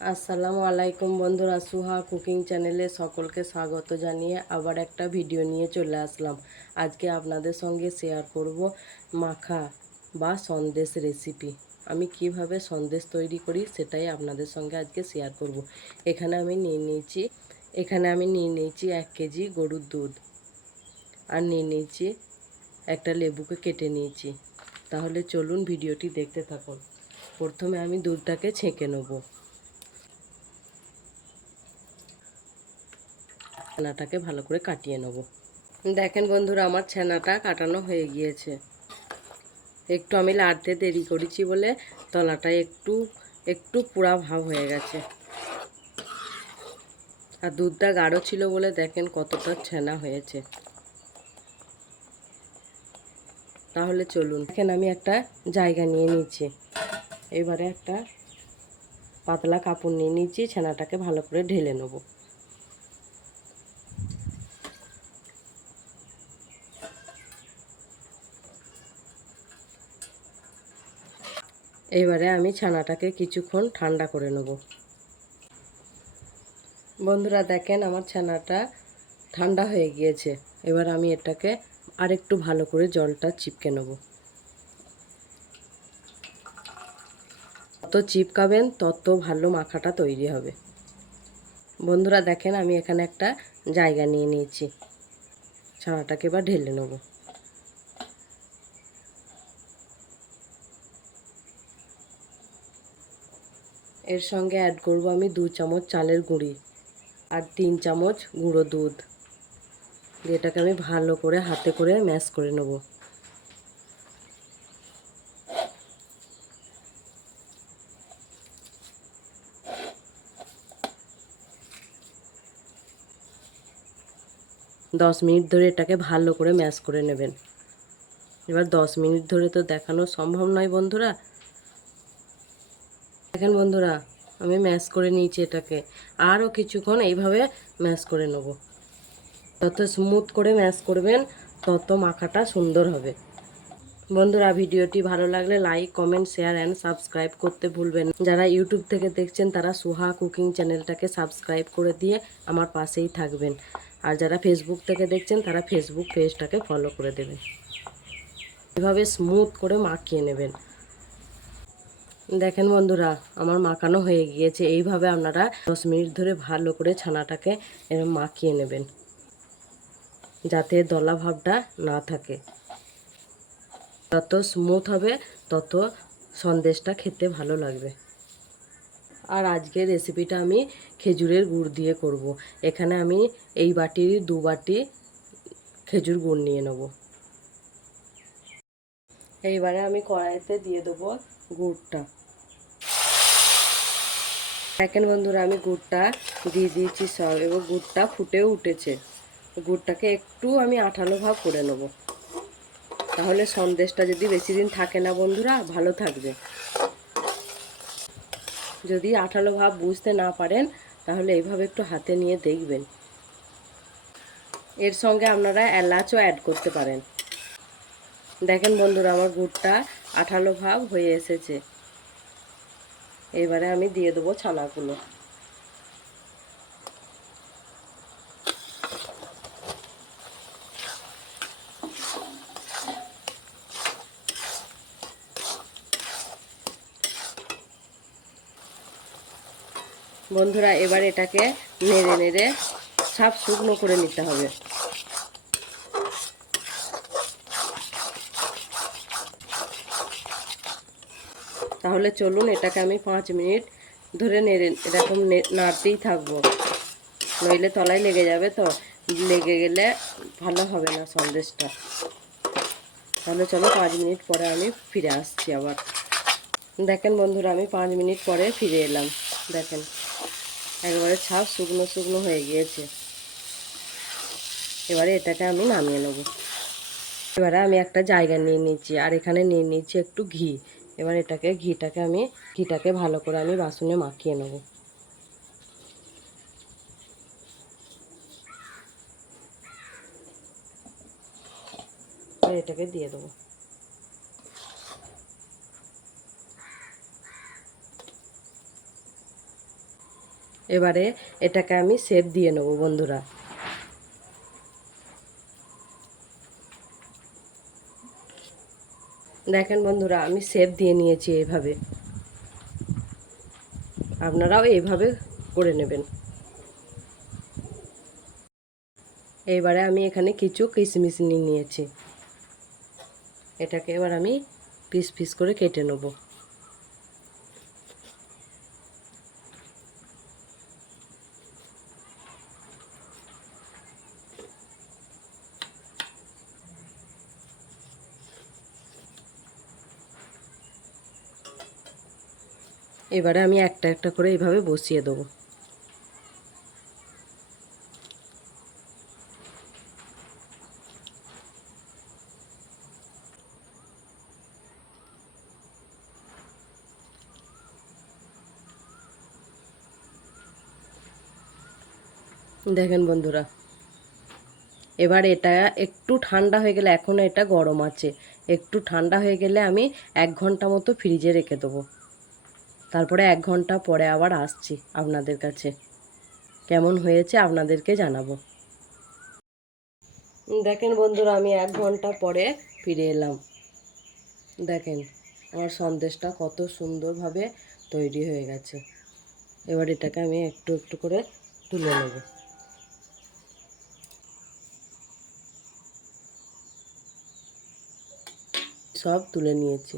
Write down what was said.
আসসালামু আলাইকুম বন্ধুরা, সুহা কুকিং চ্যানেলে সকলকে স্বাগত জানিয়ে আবার একটা ভিডিও নিয়ে চলে আসলাম। আজকে আপনাদের সঙ্গে শেয়ার করব মাখা বা সন্দেশ রেসিপি। আমি কিভাবে সন্দেশ তৈরি করি সেটাই আপনাদের সঙ্গে আজকে শেয়ার করব। এখানে আমি নিয়ে নিয়েছি 1 কেজি গরুর দুধ, আর নিয়ে নিয়েছি একটা লেবুকে কেটে নিয়েছি। তাহলে চলুন ভিডিওটি দেখতে থাকুন। প্রথমে আমি দুধটাকে ছেঁকে নেব। ছানাটাকে ভালো করে কাটিয়ে নেব। দেখেন বন্ধুরা, আমার ছানাটা কাটানো হয়ে গিয়েছে। একটু আমি লাড়তে দেরি করেছি বলে তলাটা একটু একটু পোড়া ভাব হয়ে গেছে, আর দুধটা গাঢ় ছিল বলে দেখেন কতটা ছানা হয়েছে। তাহলে চলুন, দেখেন আমি একটা জায়গা নিয়ে নিচ্ছি। এবারে একটা পাতলা কাপড় নিয়ে নিচ্ছি, ছানাটাকে ভালো করে ঢেলে নেব। এবারে আমি ছানাটাকে কিছুক্ষণ ঠান্ডা করে নেব। বন্ধুরা দেখেন আমার ছানাটা ঠান্ডা হয়ে গিয়েছে। এবার আমি এটাকে আরেকটু ভালো করে জলটা চিপকে নেব। যত চিপকাবেন তত ভালো মাখাটা তৈরি হবে। বন্ধুরা দেখেন আমি এখানে একটা জায়গা নিয়ে নিয়েছি, ছানাটাকে এবার ঢেলে নেব। এর সঙ্গে অ্যাড করব আমি 2 চামচ চালের গুঁড়ি আর 3 চামচ গুঁড়ো দুধ, যেটাকে আমি ভালো করে হাতে করে ম্যাশ করে নেব। দশ মিনিট ধরে এটাকে ভালো করে ম্যাশ করে নেবেন। এবার 10 মিনিট ধরে তো দেখানো সম্ভব নয় বন্ধুরা। দেখেন বন্ধুরা আমি ম্যাশ করে নিয়েছি এটাকে, আরও কিছুক্ষণ এইভাবে ম্যাশ করে নেব। যত স্মুথ করে ম্যাশ করবেন তত মাখাটা সুন্দর হবে। বন্ধুরা ভিডিওটি ভালো লাগলে like, comment, share and subscribe করতে ভুলবেন। যারা ইউটিউব থেকে দেখছেন তারা সুহা কুকিং চ্যানেলটাকে সাবস্ক্রাইব করে দিয়ে আমার পাশেই থাকবেন। আর যারা ফেসবুক থেকে দেখছেন তারা ফেসবুক পেজটাকে ফলো করে দেবেন। এভাবে স্মুথ করে মাখিয়ে নেবেন। দেখেন বন্ধুরা আমার মাখানো হয়ে গিয়েছে। এইভাবে আপনারা 10 মিনিট ধরে ভালো করে ছানাটাকে মাখিয়ে নেবেন, যাতে দলা ভাবটা না থাকে। যত স্মুথ হবে তত সন্দেশটা খেতে ভালো লাগবে। আর আজকের রেসিপিটা আমি খেজুরের গুড় দিয়ে করব। এখানে আমি এই বাটির 2 বাটি খেজুর গুড় নিয়ে নেব। এইবারে আমি কড়াইতে দিয়ে দেবো গুড়টা। দেখেন বন্ধুরা আমি গুড়টা দিয়ে দিয়েছি সব, এবং গুড়টা ফুটেও উঠেছে। গুড়টাকে একটু আমি আঠালো ভাব করে নেব, তাহলে সন্দেশটা যদি বেশি দিন থাকে না বন্ধুরা ভালো থাকবে। যদি আঠালো ভাব বুঝতে না পারেন তাহলে এইভাবে একটু হাতে নিয়ে দেখবেন। এর সঙ্গে আপনারা এলাচও অ্যাড করতে পারেন। দেখেন বন্ধুরা আমার গুড়টা আঠালো ভাব হয়ে এসেছে। এবারে আমি দিয়ে দেবো ছানাগুলো। বন্ধুরা এবার এটাকে নেড়ে নেড়ে সব শুকনো করে নিতে হবে। তাহলে চলুন এটাকে আমি 5 মিনিট ধরে নেড়ে এরকম নাড়তেই থাকবো, নইলে তলায় লেগে যাবে। তো লেগে গেলে ভালো হবে না সন্দেশটা। তাহলে চলো 5 মিনিট পরে আমি ফিরে আসছি আবার। দেখেন বন্ধুরা আমি 5 মিনিট পরে ফিরে এলাম। দেখেন একবারে ছাপ শুকনো শুকনো হয়ে গিয়েছে। এবারে এটাকে আমি নামিয়ে নেব। এবারে আমি একটা জায়গা নিয়ে নিচ্ছি, আর এখানে নিয়ে নিচ্ছি একটু ঘি। এবার ঘিটাকে ভালো করে আমি বাসনে মাখিয়ে নেব। এটাকে দিয়ে দেবো। এবারে এটাকে আমি শেপ দিয়ে নেব বন্ধুরা। দেখেন বন্ধুরা, আমি শেপ দিয়ে নিয়েছি এইভাবে। আপনারাও এইভাবে করে নেবেন। এইবারে আমি এখানে কিছু কিশমিশ নিয়ে নিয়েছি। এটাকে এবার আমি পিস পিস করে কেটে নেব। এবারে আমি একটা একটা করে এইভাবে বসিয়ে দেবো। দেখেন বন্ধুরা, এবার এটা একটু ঠান্ডা হয়ে গেলে, এখনও এটা গরম আছে, একটু ঠান্ডা হয়ে গেলে আমি 1 ঘন্টা মতো ফ্রিজে রেখে দেবো। তারপরে 1 ঘন্টা পরে আবার আসছি আপনাদের কাছে, কেমন হয়েছে আপনাদেরকে জানাবো। দেখেন বন্ধুরা, আমি 1 ঘন্টা পরে ফিরে এলাম। দেখেন আমার সন্দেশটা কত সুন্দরভাবে তৈরি হয়ে গেছে। এবার এটাকে আমি একটু একটু করে তুলে নেব। সব তুলে নিয়েছি।